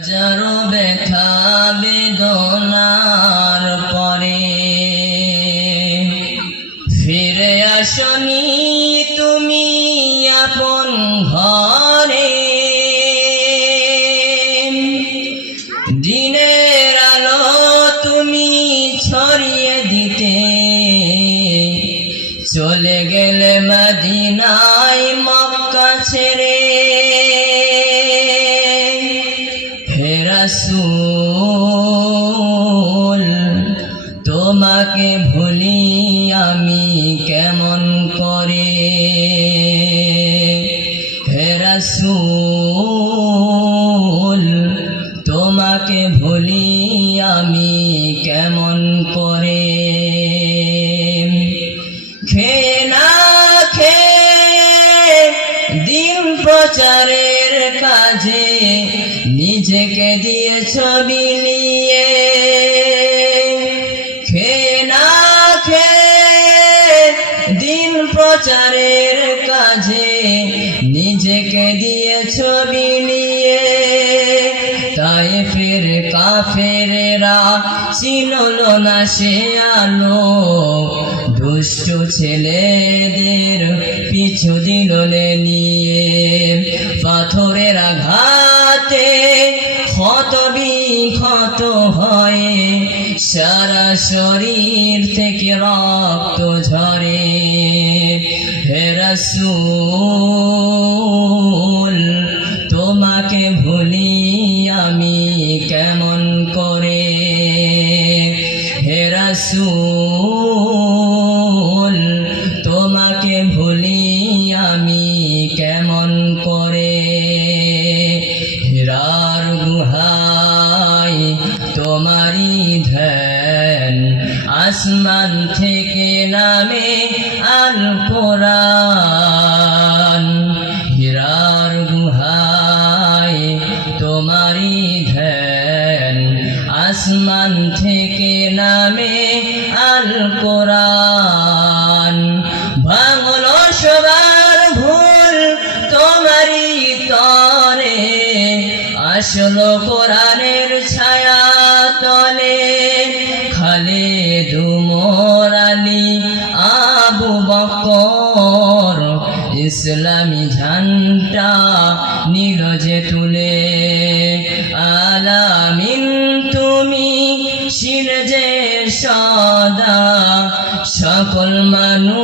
হাজারো ব্যথা বেদনার পরে ফিরে আসনি তুমি আপন ঘরে। দিনের আলো তুমি ছড়িয়ে দিতে চলে গেলে মদিনায় মক্কা ছেড়ে। হে রাসূল তোমাকে ভুলি আমি কেমন করে। হে রাসূল তোমাকে ভুলি আমি কেমন করে। খেয়ে না খেয়ে দিন প্রচারের কাজে নিজেকে দিয়েছ বিলিয়ে। খেয়ে না খেয়ে দিন প্রচারের কাজে নিজেকে দিয়েছ বিলিয়ে। তায়েফের কাফেরেরা চিনল না সে আলো, দুষ্ট ছেলেদের পিছু দিল নিয়ে। পাথরের আঘাতে ক্ষত বিক্ষত হয়ে সারা শরীর থেকে রক্ত ঝরে। হে রাসূল তোমাকে ভুলি আমি কেমন করে। হে রাসূল তোমাকে ভুলি আমি কেমন করে। হীরার গুহায় তোমারি ধ্যান, আসমান থেকে নামে আল কোরআন। হীরার গুহায় তোমারি ধ্যান, আসমান থেকে নামে আল কোরআন। ভাঙলো সবার ভুল তোমারি তরে, আসলো কোরআনের ছায়া তলে। খালিদ উমর আলী আবু বকর ইসলামী ঝান্ডা নিল যে তুলে। আলামিন তুমি ছিলে যে সদা, সকল মানুষ